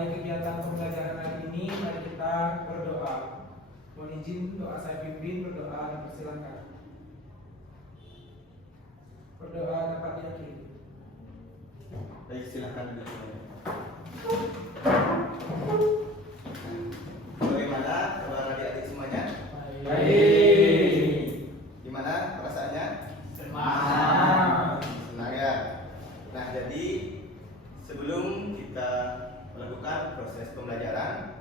memulai kegiatan pembelajaran hari ini, mari kita berdoa. Mohon izin doa saya pimpin, berdoa dan persilakan. Berdoa dapat diakhiri. Baik, silakan duduk semuanya. Bagaimana kabar adik-adik semuanya? Baik. Gimana perasaannya? Semangat. Senang ya. Nah, jadi sebelum kita melakukan proses pembelajaran,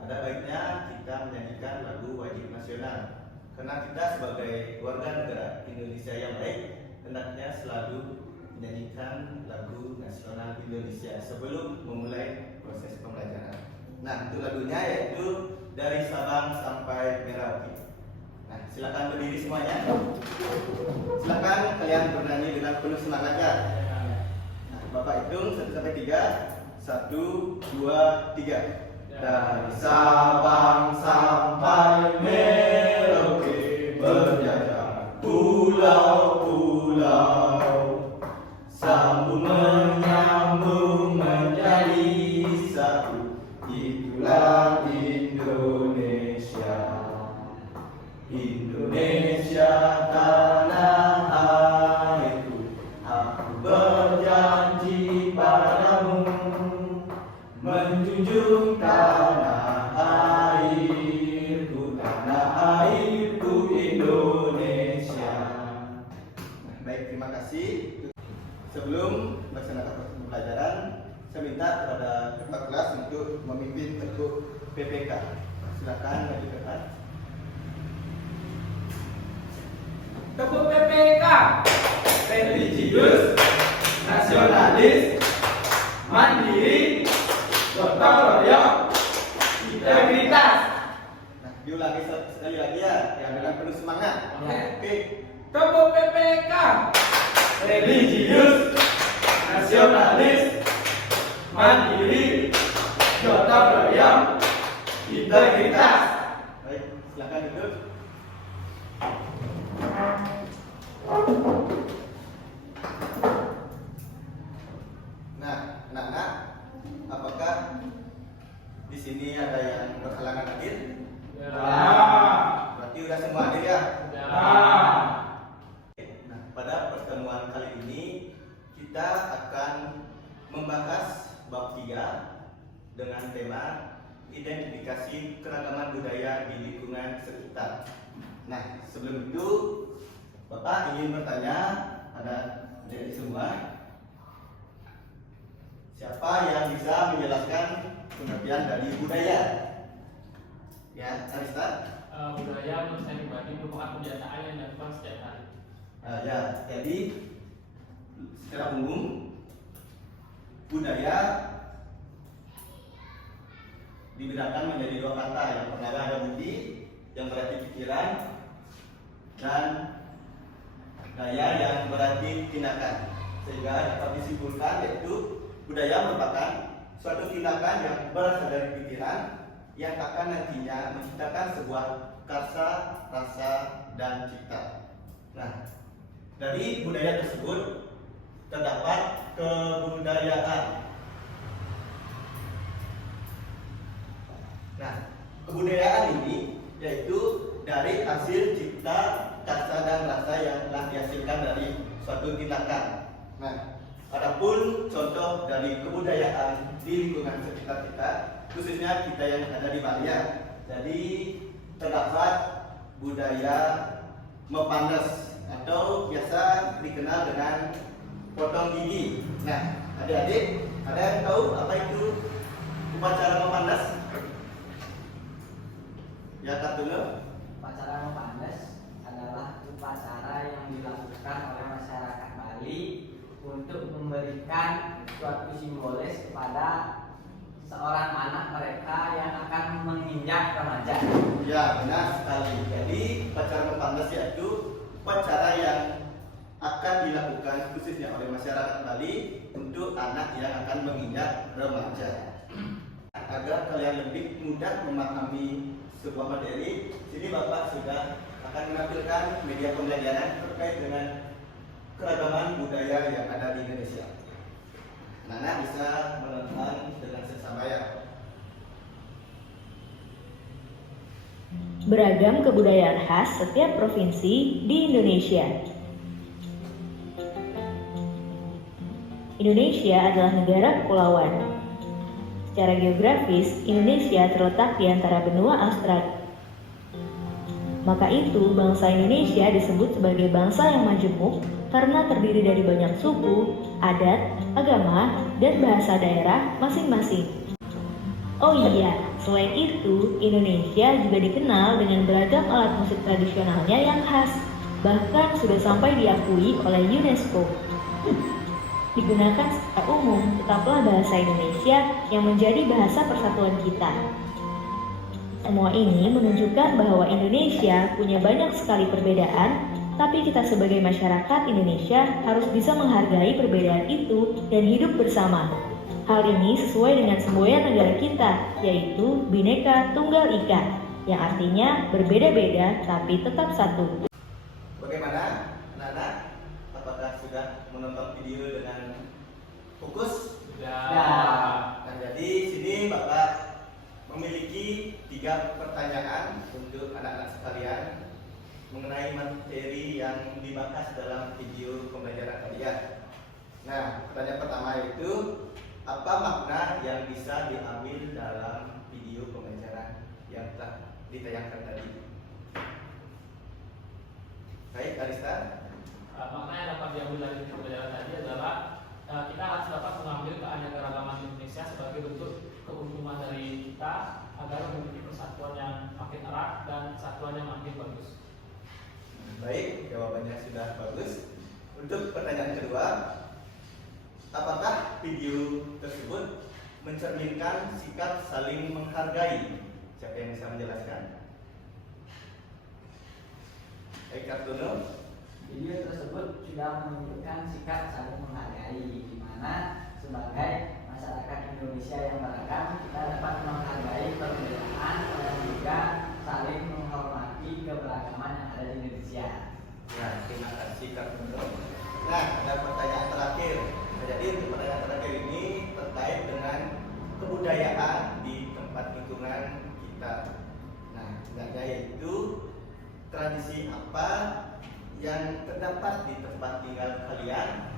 ada baiknya kita menyanyikan lagu wajib nasional. Karena kita sebagai warga negara Indonesia yang baik, hendaknya selalu menyanyikan lagu nasional Indonesia sebelum memulai proses pembelajaran. Nah, untuk lagunya yaitu Dari Sabang Sampai Merauke. Nah, silakan berdiri semuanya. Silakan kalian bernyanyi dengan penuh semangat ya. Nah, Bapak hitung 1 sampai 3. 1, 2, 3. Dari Sabang sampai Merauke berjajar pulau-pulau, sambung menyambung menjadi satu. Itulah Indonesia, Indonesia tanah airku. Aku berjanji padamu menjunjung tanah airku Indonesia. Nah, baik, terima kasih. Sebelum melaksanakan proses pembelajaran, saya minta kepada ketua kelas untuk memimpin tekuk PPK. Silakan maju ke depan. Tekuk PPK, religius, nasionalis, mandiri, gotong royong, integritas. Nah, diulangi sekali lagi ya, yang dengan penuh semangat. Oke. Tekuk PPK, religius, nasionalis, mandiri, gotong royong, integritas. Baik, silakan duduk. Nah, anak-anak, apakah di sini ada yang berhalangan hadir? Ya. Berarti udah semua hadir ya? Ya. Nah, pada pertemuan kali ini kita akan membahas bab 3 dengan tema identifikasi keragaman budaya di lingkungan sekitar. Nah, sebelum itu Bapak ingin bertanya pada adik semua, siapa yang bisa menjelaskan pengertian dari budaya? Ya, Arista? Budaya menurut saya pribadi merupakan kebiasaan yang dilakukan setiap hari. Ya, jadi secara umum budaya dibedakan menjadi 2 kata. Yang pertama ada budi, yang berarti pikiran, dan daya yang berarti tindakan. Sehingga dapat disimpulkan yaitu budaya merupakan suatu tindakan yang berasal dari pikiran yang akan nantinya menciptakan sebuah karsa, rasa, dan cipta. Nah, dari budaya tersebut terdapat kebudayaan. Nah, kebudayaan ini yaitu dari hasil cipta, karsa, dan rasa yang telah dihasilkan dari suatu tindakan. Nah, adapun contoh dari kebudayaan di lingkungan sekitar kita, khususnya kita yang ada di Bali ya. Jadi terdapat budaya mepanas atau biasa dikenal dengan potong gigi. Nah, adik-adik, ada yang tahu apa itu upacara mepanas? Ya, Kak. Upacara mepanas adalah upacara yang dilakukan oleh masyarakat Bali untuk memberikan suatu simbolis kepada seorang anak mereka yang akan menginjak remaja. Ya, benar sekali. Jadi upacara mepanas yaitu upacara yang akan dilakukan khususnya oleh masyarakat Bali untuk anak yang akan menginjak remaja. Agar kalian lebih mudah memahami sebuah materi, sini Bapak sudah akan menampilkan media pembelajaran terkait dengan keragaman budaya yang ada di Indonesia. Anak-anak bisa menonton dengan seksama ya. Beragam kebudayaan khas setiap provinsi di Indonesia. Indonesia adalah negara kepulauan. Secara geografis, Indonesia terletak di antara benua Australia. Maka itu, bangsa Indonesia disebut sebagai bangsa yang majemuk karena terdiri dari banyak suku, adat, agama, dan bahasa daerah masing-masing. Oh iya, selain itu, Indonesia juga dikenal dengan beragam alat musik tradisionalnya yang khas, bahkan sudah sampai diakui oleh UNESCO. Digunakan secara umum, tetaplah bahasa Indonesia yang menjadi bahasa persatuan kita. Semua ini menunjukkan bahwa Indonesia punya banyak sekali perbedaan, tapi kita sebagai masyarakat Indonesia harus bisa menghargai perbedaan itu dan hidup bersama. Hal ini sesuai dengan semboyan negara kita, yaitu Bhinneka Tunggal Ika, yang artinya berbeda-beda tapi tetap satu. Bagaimana anak-anak? Apakah sudah menonton video dengan fokus? Sudah. Nah, jadi sini Bapak memiliki 3 pertanyaan untuk anak-anak sekalian mengenai materi yang dibahas dalam video pembelajaran kalian. Nah, pertanyaan pertama itu, apa makna yang bisa diambil dalam video pembelajaran yang telah ditayangkan tadi? Baik, Arista. Makna yang dapat diambil dari pembelajaran tadi adalah kita harus dapat mengambil keanekaragaman Indonesia sebagai bentuk keuntungan dari kita agar memiliki persatuan yang makin erat dan kesatuan yang makin bagus. Baik, jawabannya sudah bagus. Untuk pertanyaan kedua, apakah video tersebut mencerminkan sikap saling menghargai? Siapa yang bisa menjelaskan? Baik, Kartono. Video tersebut sudah menunjukkan sikap saling menghargai, di mana sebagai masyarakat Indonesia yang beragam kita dapat menghargai perbedaan dan juga saling menghormati keberagaman yang ada di Indonesia. Nah, terima kasih Kartono. Nah, ada pertanyaan terakhir. Nah, jadi untuk pertanyaan terakhir ini terkait dengan kebudayaan di tempat lingkungan kita. Nah, sebenarnya yaitu tradisi apa yang terdapat di tempat tinggal kalian,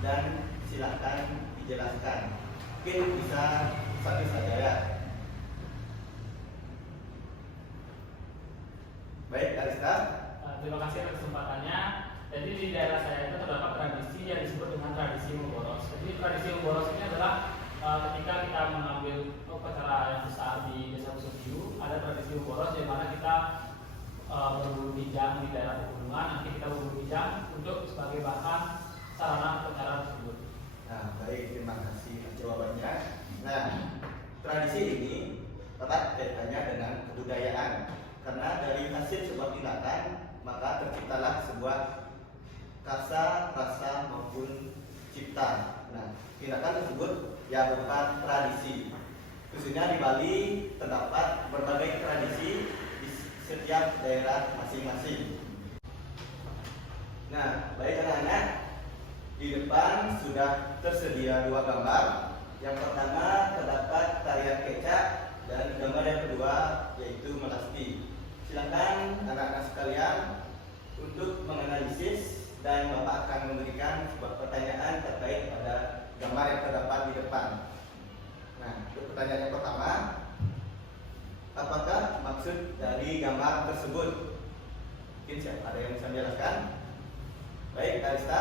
dan silakan dijelaskan. Mungkin bisa satu saja ya. Baik, Arista. Terima kasih atas kesempatannya. Jadi di daerah saya itu terdapat tradisi yang disebut dengan tradisi memboros. Jadi tradisi memboros ini adalah ketika kita mengambil upacara yang besar di desa Susiu, ada tradisi memboros di mana kita berburu bijang di daerah pegunungan. Nanti kita berburu bijang untuk sebagai bahan sarana upacara tersebut. Nah, baik, terima kasih jawabannya. Nah, tradisi ini erat kaitannya dengan kebudayaan, karena dari hasil sebuah tindakan maka terciptalah sebuah karsa, rasa maupun cipta. Nah, tindakan tersebut yang berupa tradisi. Khususnya di Bali terdapat berbagai tradisi di setiap daerah masing-masing. Nah, baik anak-anak, di depan sudah tersedia 2 gambar. Yang pertama terdapat tarian kecak, dan gambar yang kedua yaitu melasti. Silakan anak-anak sekalian untuk menganalisis, dan Bapak akan memberikan sebuah pertanyaan terkait pada gambar yang terdapat di depan. Nah, untuk pertanyaan yang pertama, apakah maksud dari gambar tersebut? Mungkin siapa ada yang bisa menjelaskan? Baik, Arista.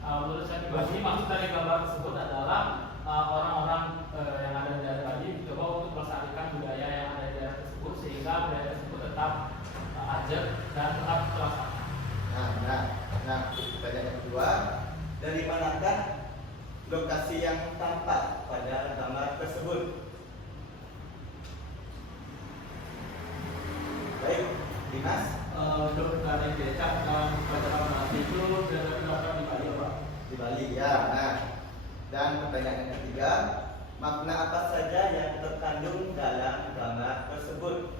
Menurut saya pribadi, maksud dari gambar tersebut adalah orang-orang yang ada di daerah Bali mencoba untuk melestarikan budaya yang ada di daerah tersebut sehingga budaya tersebut tetap ajak dan tetap terlaksana. Nah, pertanyaan yang kedua, dari manakah lokasi yang tampak pada gambar tersebut? Baik, Dimas. Untuk tarian becak dan upacara melasti itu terdapat di Bali, Pak. Di Bali ya. Nah, dan pertanyaan yang ketiga, makna apa saja yang terkandung dalam gambar tersebut?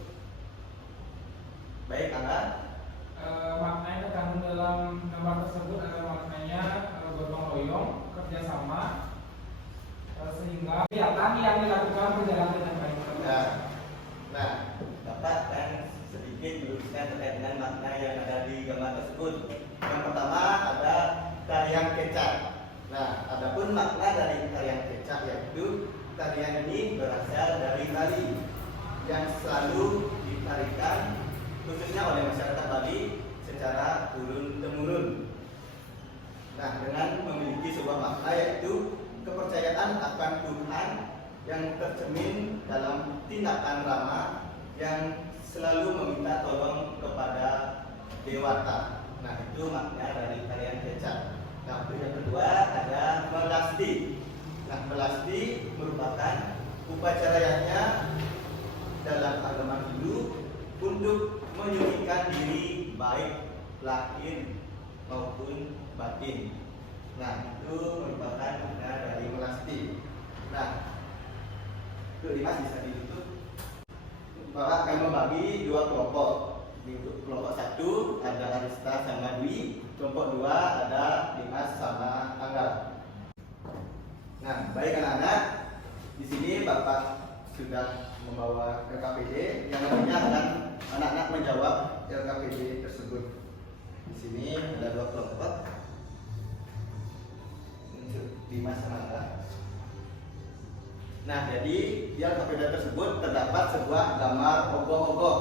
Baik, Angga. Makna yang terkandung dalam gambar tersebut adalah maknanya gotong royong, bekerja sama sehingga kegiatan yang dilakukan berjalan dengan baik. Nah, Bapak kan sedikit meluruskan terkait dengan makna yang ada di gambar tersebut. Yang pertama ada tarian kecak. Nah, adapun makna dari tarian kecak yaitu tarian ini berasal dari Bali yang selalu ditarikan khususnya oleh masyarakat Bali secara turun-temurun. Nah, dengan memiliki sebuah makna yaitu kepercayaan akan Tuhan yang tercermin dalam tindakan Rama yang selalu meminta tolong kepada dewata. Nah, itu makna dari tarian kecak. Nah, yang kedua ada melasti. Nah, melasti merupakan upacaranya dalam agama Hindu untuk menyucikan diri baik lahir maupun batin. Nah, itu merupakan makna dari melasti. Nah, itu Dimas bisa ditutup. Bapak akan membagi dua kelompok. Untuk kelompok satu ada Arista sama Dwi, kelompok dua ada Dimas sama Angga. Nah, baik anak-anak, di sini Bapak sudah membawa LKPD yang nantinya akan anak-anak menjawab LKPD tersebut. Di sini ada dua kelompok. Dimas sama Angga. Nah, jadi di LKPD tersebut terdapat sebuah gambar ogoh-ogoh.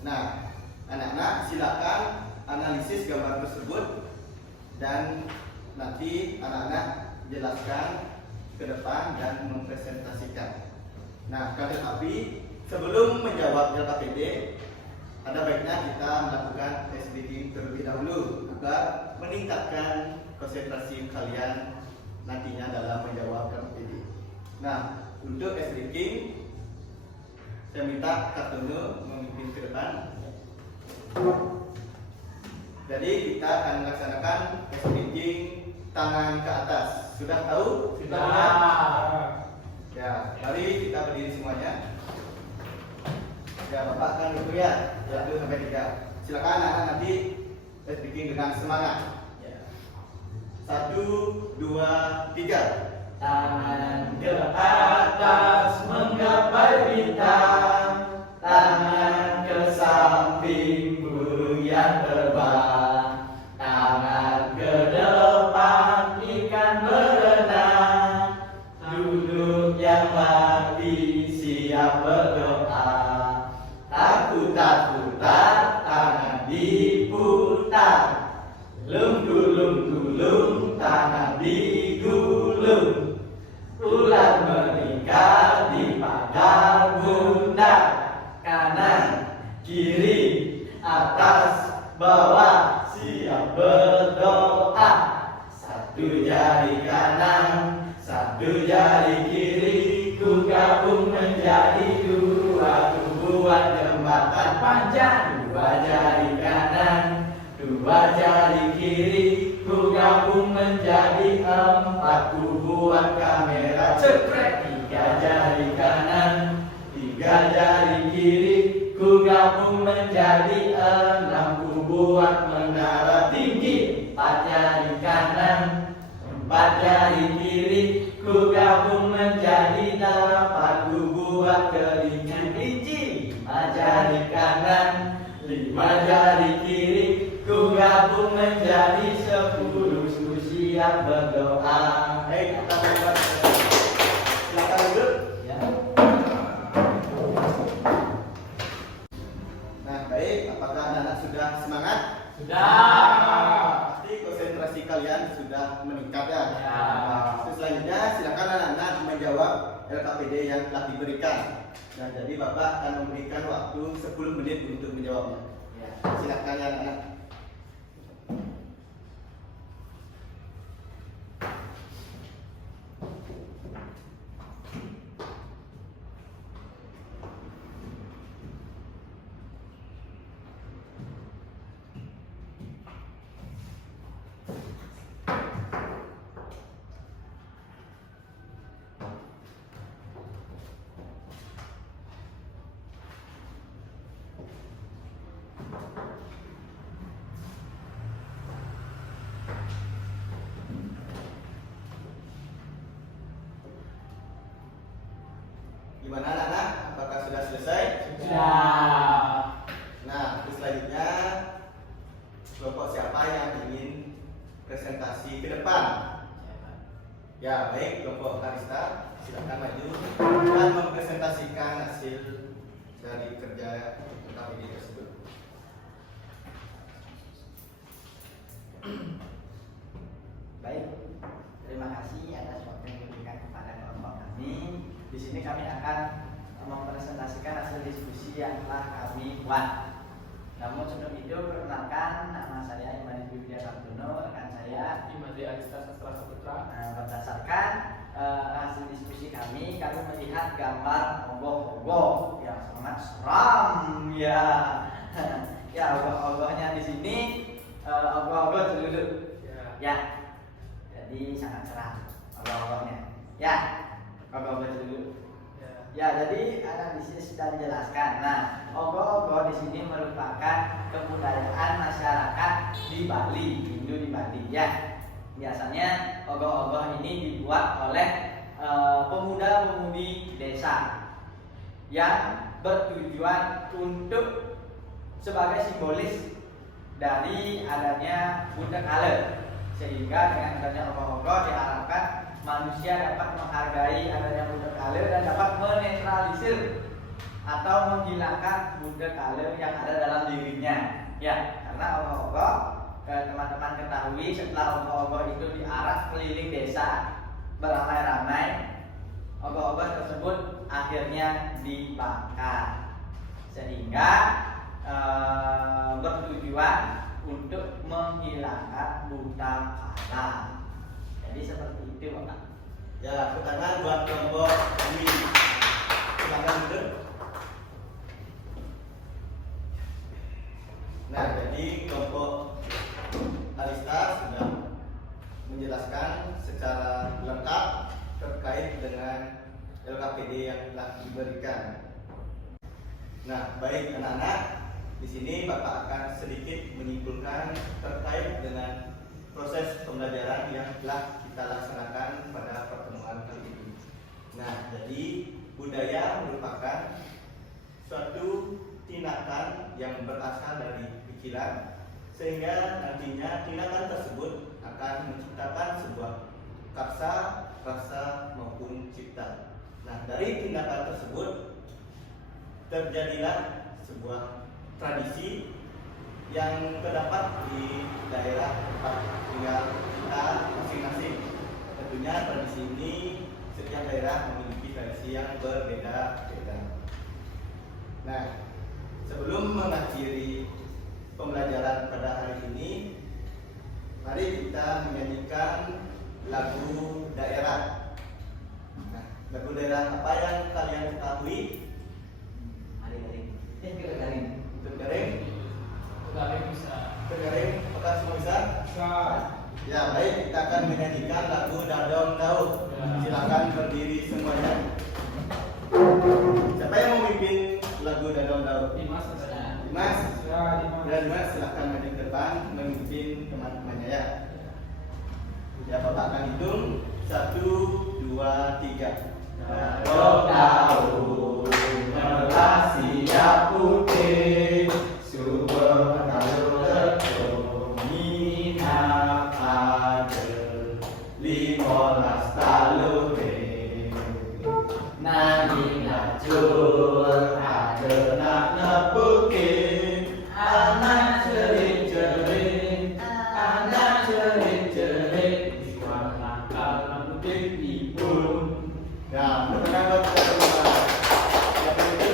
Nah, anak-anak silakan analisis gambar tersebut dan nanti anak-anak jelaskan ke depan dan mempresentasikan. Nah, tetapi sebelum menjawab LKPD, ada baiknya kita melakukan tes speaking terlebih dahulu agar meningkatkan konsentrasi kalian nantinya dalam menjawab LKPD. Nah, untuk tes speaking, saya minta Kartono memimpin ke depan. Jadi kita akan melaksanakan tes speaking tangan ke atas. Sudah tahu? Sudah. Ya, mari kita berdiri semuanya. Ya, Bapak akan dulu ya. 1 sampai 3. Silakan anak-anak nanti tes speaking dengan semangat. 1, 2, 3. Tangan ke atas menggapai bintang, tangan ke samping burung yang terbang, tangan ke depan ikan berenang, duduk yang mati siap berdoa, takut-takutan tangan diputar, lung-gulung-gulung tangan digulung, ular menikah di pagar bunda, kanan, kiri, atas, bawah, siap berdoa. 1 jari kanan, 1 jari kiri, ku gabung menjadi 2, ku buat jembatan panjang. 2 jari kanan, 2 jari kiri, ku gabung menjadi 4, ku buat kamera cekrek. 3 jari kanan, 3 jari kiri, ku gabung menjadi 6, ku buat menara tinggi. 4 jari kanan, 4 jari kiri, ku gabung menjadi 8, ku buat kelingan kelinci. 5 jari kanan, 5 jari kiri, ku gabung menjadi 10, ku siap berdoa. Hei, kita mulai. Silakan duduk. Ya. Nah, baik. Apakah anak-anak sudah semangat? Sudah. Pasti konsentrasi kalian sudah meningkat ya. Ya. Terus selanjutnya silakan anak-anak menjawab LKPD yang telah diberikan. Nah, jadi Bapak akan memberikan waktu 10 menit untuk menjawabnya. Ya. Silakan ya anak-anak. Gimana anak-anak? Apakah sudah selesai? Sudah. Nah, terus selanjutnya kelompok siapa yang ingin presentasi ke depan? Ya, baik, kelompok Karista, silakan maju dan mempresentasikan hasil dari kerja KPD tersebut. Baik, terima kasih atas waktu yang diberikan kepada kelompok kami. Di sini kami akan mempresentasikan hasil diskusi yang telah kami buat. Namun sebelum itu perkenalkan, nama saya Iman Widya Sartono, rekan saya Imadi Arista Sastra Saputra. Berdasarkan hasil diskusi kami melihat gambar ogoh-ogoh yang sangat seram ya. Ya, ogoh-ogohnya di sini ogoh-ogoh dulu. Ya. Jadi sangat seram ogoh-ogohnya. Ya, ogoh-ogoh dulu. Ya, jadi analisis dan jelaskan. Nah, ogoh-ogoh di sini merupakan kebudayaan masyarakat di Bali, Hindu di Bali ya. Biasanya ogoh-ogoh ini dibuat oleh pemuda-pemudi desa yang bertujuan untuk sebagai simbolis dari adanya Buddha Kala, sehingga dengan adanya ogoh-ogoh diharapkan manusia dapat menghargai adanya Buddha Kala dan dapat menetralisir atau menghilangkan Buddha Kala yang ada dalam dirinya. Ya, karena ogoh-ogoh teman-teman ketahui setelah ogoh-ogoh itu diarak keliling desa beramai-ramai, ogoh-ogoh tersebut akhirnya dibakar sehingga bertujuan untuk menghilangkan Buddha Kala. Jadi seperti itu, Bapak. Ya, tepuk tangan buat kelompok kami. Silakan duduk. Nah, jadi kelompok Arista sudah menjelaskan secara lengkap terkait dengan LKPD yang telah diberikan. Nah, baik anak-anak, di sini Bapak akan sedikit menyimpulkan terkait dengan proses pembelajaran yang telah kita laksanakan pada pertemuan kali ini. Nah, jadi budaya merupakan suatu tindakan yang berasal dari pikiran, sehingga nantinya tindakan tersebut akan menciptakan sebuah karsa, rasa maupun cipta. Nah, dari tindakan tersebut terjadilah sebuah tradisi yang terdapat di daerah tempat tinggal kita masing-masing. Tentunya tradisi ini setiap daerah memiliki tradisi yang berbeda-beda. Nah, sebelum mengakhiri pembelajaran pada hari ini, mari kita menyanyikan lagu daerah. Nah, lagu daerah apa yang kalian ketahui? Garing. Untuk garing? Garing bisa. Garing, apakah semua bisa? Bisa. Ya, baik, kita akan menyanyikan lagu Dadong Daud. Silakan berdiri semuanya. Siapa yang memimpin lagu Dadong Daud? Dimas saja. Dimas. Ya, Dimas. Dan Dimas silakan maju ke depan memimpin teman-temannya ya. Ya, Bapak akan hitung 1, 2, 3. Dadong Daud merah siap putih, subur kalau terjun minat adel 15 taluhe. Nanging acur adenak nepukin, anak cerit-cerit, anak cerit-cerit, jual nakal rambut ibu. Ya, teman-teman buat kita semua. Siapa itu?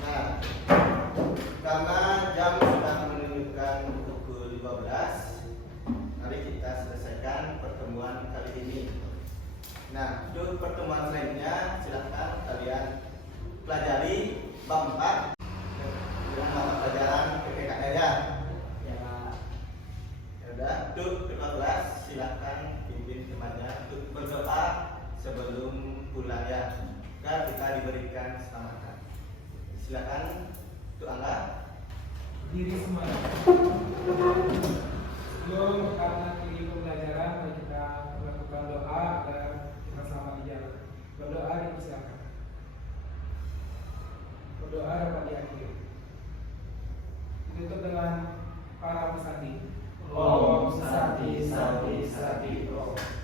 Nah, karena jam sudah menunjukkan pukul 15, mari kita selesaikan pertemuan kali ini. Nah, untuk pertemuan selanjutnya silahkan kalian pelajari bab 4 dengan mata pelajaran PPKR ya. Ya, Pak. Ya udah, untuk ke-14 silahkan pimpin temannya untuk berdoa sebelum pulang ya, agar kita diberikan keselamatan. Silakan untuk Angga. Berdiri semua. Sebelum kita mengakhiri pembelajaran, mari kita melakukan doa agar kita Om Santi Santi Santi Om.